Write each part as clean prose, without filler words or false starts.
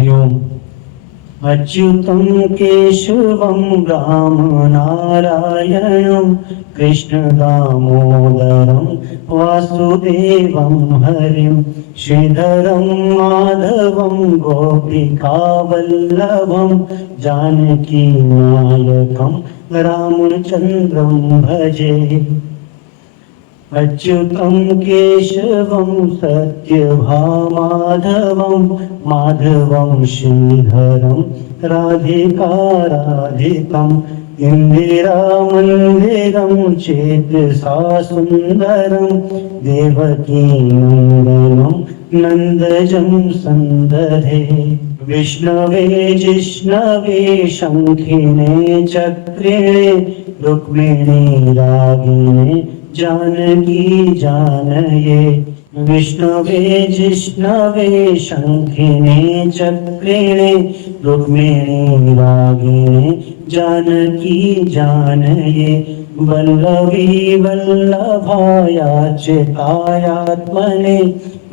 हरि ओम। अच्युतं केशवं रामनारायणं कृष्णदामोदरं वासुदेवं हरिं श्रीधरं माधवं गोपिकावल्लभं जानकीनायकं रामचन्द्रं भजे। अच्युतं केशवं सत्यभामाधवं माधवं श्रीधरं राधिकाराधितम् इन्दिरामन्दिरं चेतसा सुन्दरं देवकीनन्दनं नन्दजं सन्दधे। विष्णवे जिष्णवे शङ्खिने चक्रिणे रुक्मिणी रागिणे जानकी जानये। विष्णवे जिष्णवे शङ्खिने चक्रिणे रुक्मिणी रागिणे जानकी जानये। वल्लवी वल्लभायाच्युतायात्मने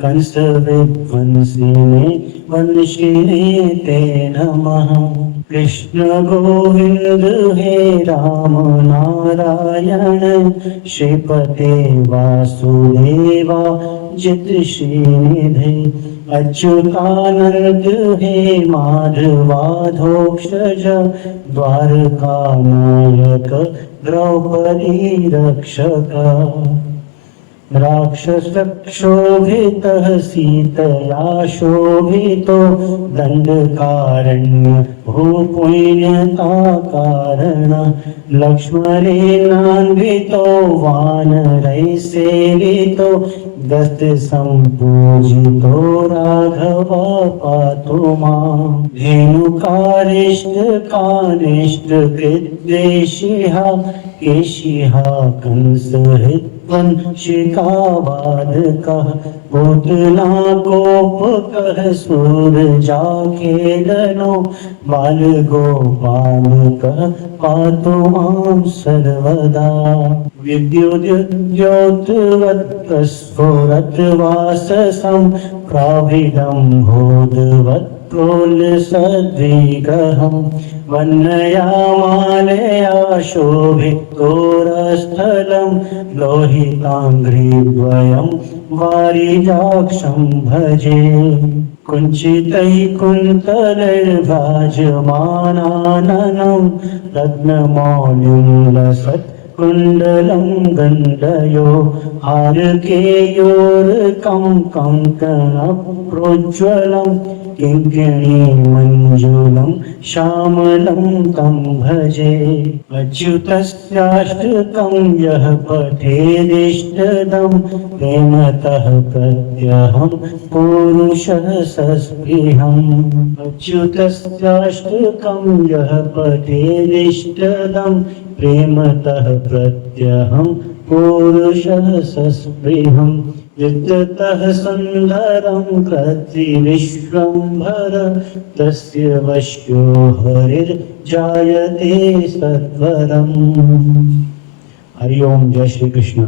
कंसविध्वंसिने वंशिने ते नमः। कृष्ण गोविंद हे राम नारायण श्रीपते वासुदेवा जित श्रीनिधे। अच्युतानंद हे माधवाधोक्षज द्वारकानायक द्रौपदी रक्षक। राक्षसक्षोभितः सीतया शोभितो दण्डकारण्य भूपुण्यताकारण। लक्ष्मणेनान्वितो वानरैः सेवितो दत्तसम्पूजितो राघव पातु माम्। धेनुकारिष्टकानिष्टकृद्देशिः केशिः कंसहृद्वंशिकावादकः पूतनाकोपकः सूरजाखेलनो बालगोपालकः पातु मां सर्वदा। विद्युद्योतवत्प्रस्फुरद्वाससं प्राविडम्भोदवत् प्रोल्लसद्विग्रहं वन्नया मालया शोभितोरस्थलं लोहिताङ्घ्रिद्वयं वारिजाक्षं भजे। कुञ्चितैकुन्तलैर्भाजमानाननं रत्नमौलिं लसत् कुण्डलं गण्डयो हारकेयोरकं कङ्कणप्रोज्ज्वलं किङ्किणीमञ्जुलं श्यामलं तं भजे। अच्युतस्याष्टकं यः पठेदिष्टदं प्रेमतः प्रत्यहं पुरुषः सस्पृहम्। अच्युतस्याष्टकं यः पठेदिष्टदं प्रेमतः प्रत्यहं पुरुषः सस्पृहम्। विद्युतः सुन्दरं कृत्रिविश्वम्भर तस्य वश्यो हरिर्जायते सत्वरम्। हरि ओम। जय श्री कृष्ण।